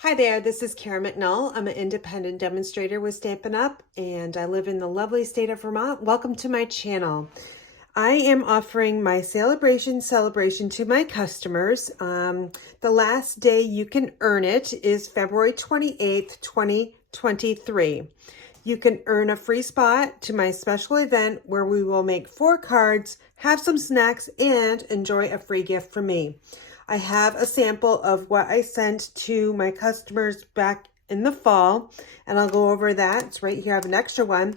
Hi there, this is Karen McNall. I'm an independent demonstrator with Stampin' Up, and I live in the lovely state of Vermont. Welcome to my channel. I am offering my celebration to my customers. The last day you can earn it is February 28th, 2023. You can earn a free spot to my special event where we will make 4 cards, have some snacks, and enjoy a free gift from me. I have a sample of what I sent to my customers back in the fall, and I'll go over that. It's right here. I have an extra one.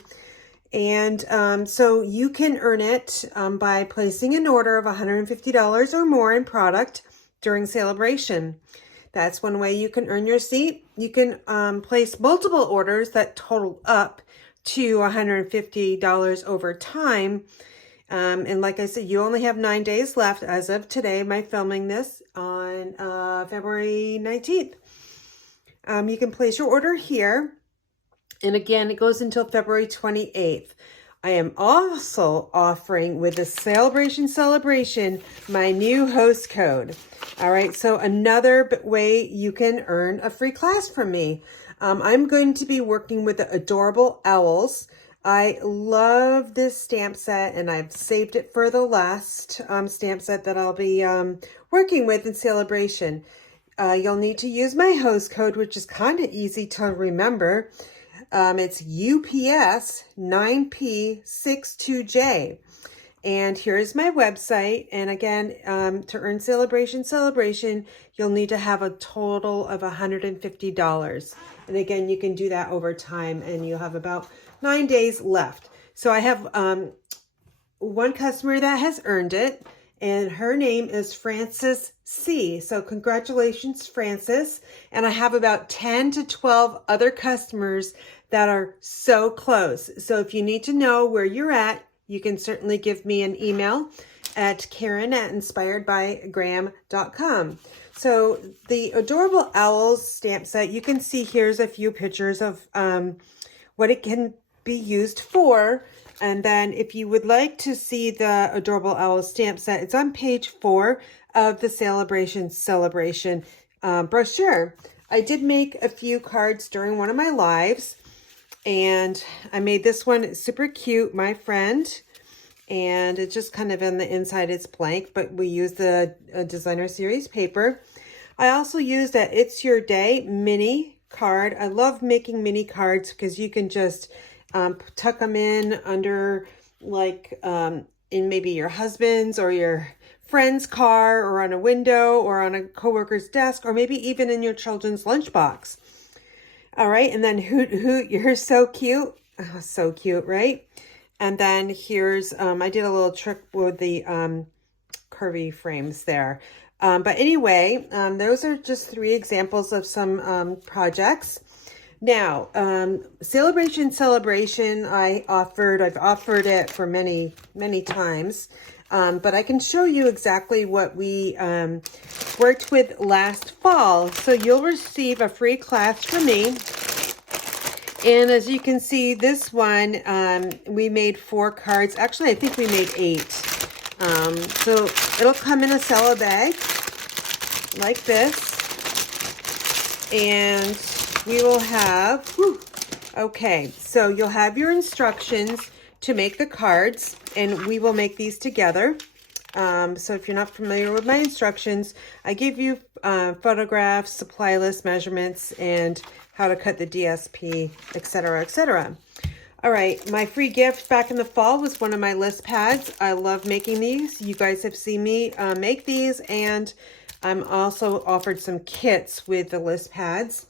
And so you can earn it by placing an order of $150 or more in product during Saleabration. That's one way you can earn your seat. You can place multiple orders that total up to $150 over time. And like I said, you only have 9 days left as of today, my filming this on February 19th. You can place your order here. And again, it goes until February 28th. I am also offering with the Celebration, my new host code. All right, so another way you can earn a free class from me. I'm going to be working with the Adorable Owls. I love this stamp set, and I've saved it for the last stamp set that I'll be working with in Saleabration. You'll need to use my host code, which is kind of easy to remember. It's UPS 9P62J. And here's my website. And again, to earn Celebration, you'll need to have a total of $150. And again, you can do that over time, and you'll have about 9 days left. So I have one customer that has earned it, and her name is Frances C. So congratulations, Frances. And I have about 10 to 12 other customers that are so close. So if you need to know where you're at, you can certainly give me an email at karen@inspiredbygram.com. So the Adorable Owls stamp set, you can see here's a few pictures of what it can be used for. And then if you would like to see the Adorable Owls stamp set, it's on page 4 of the Celebration brochure. I did make a few cards during one of my lives, and I made this one super cute, my friend. And it's just kind of on the inside, it's blank, but we used the designer series paper. I also used a It's Your Day mini card. I love making mini cards because you can just tuck them in under, like, in maybe your husband's or your friend's car, or on a window, or on a coworker's desk, or maybe even in your children's lunchbox. All right, and then Hoot Hoot, you're so cute. Oh, so cute, right? And then here's, I did a little trick with the curvy frames there. But anyway, those are just 3 examples of some projects. Now, Celebration, I've offered it for many, many times. But I can show you exactly what we worked with last fall. So you'll receive a free class from me. And as you can see, this one, we made 4 cards. Actually, I think we made 8. So it'll come in a cello bag like this. And we will have, okay, so you'll have your instructions to make the cards, and we will make these together. So if you're not familiar with my instructions, I give you photographs, supply list measurements, and how to cut the DSP, etc., etc. All right, my free gift back in the fall was one of my list pads. I love making these. You guys have seen me make these, and I'm also offered some kits with the list pads.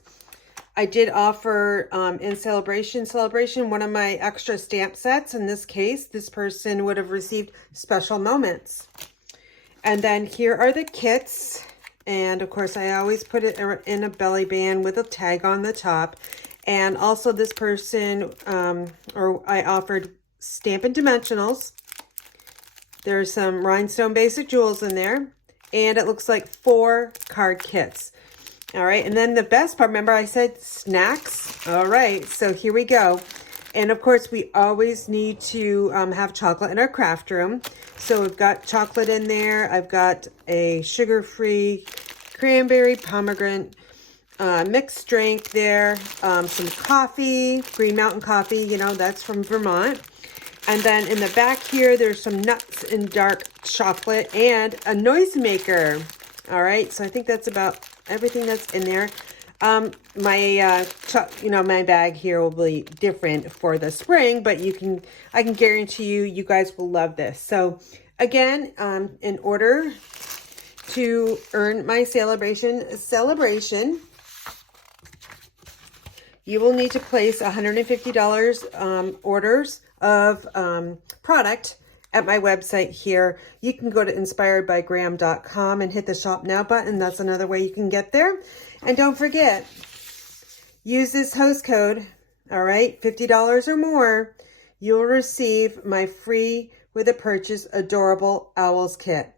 I did offer in Celebration, one of my extra stamp sets. In this case, this person would have received Special Moments. And then here are the kits. And of course, I always put it in a belly band with a tag on the top. And also this person, I offered Stampin' Dimensionals. There's some rhinestone basic jewels in there. And it looks like 4 card kits. All right, and then the best part, remember I said snacks? All right, so here we go. And of course, we always need to have chocolate in our craft room. So we've got chocolate in there. I've got a sugar-free cranberry pomegranate mixed drink there, some coffee, Green Mountain coffee, you know, that's from Vermont. And then in the back here, there's some nuts and dark chocolate and a noisemaker. All right, so I think that's about everything that's in there. My bag here will be different for the spring, but I can guarantee you guys will love this. So again, in order to earn my celebration, you will need to place $150 orders of product at my website here. You can go to inspiredbygraham.com and hit the shop now button. That's another way you can get there. And don't forget, use this host code, all right, $50 or more. You'll receive my free with a purchase adorable owls kit.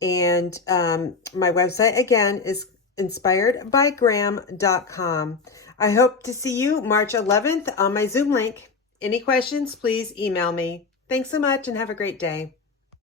And my website again is inspiredbygraham.com. I hope to see you March 11th on my Zoom link. Any questions, please email me. Thanks so much and have a great day.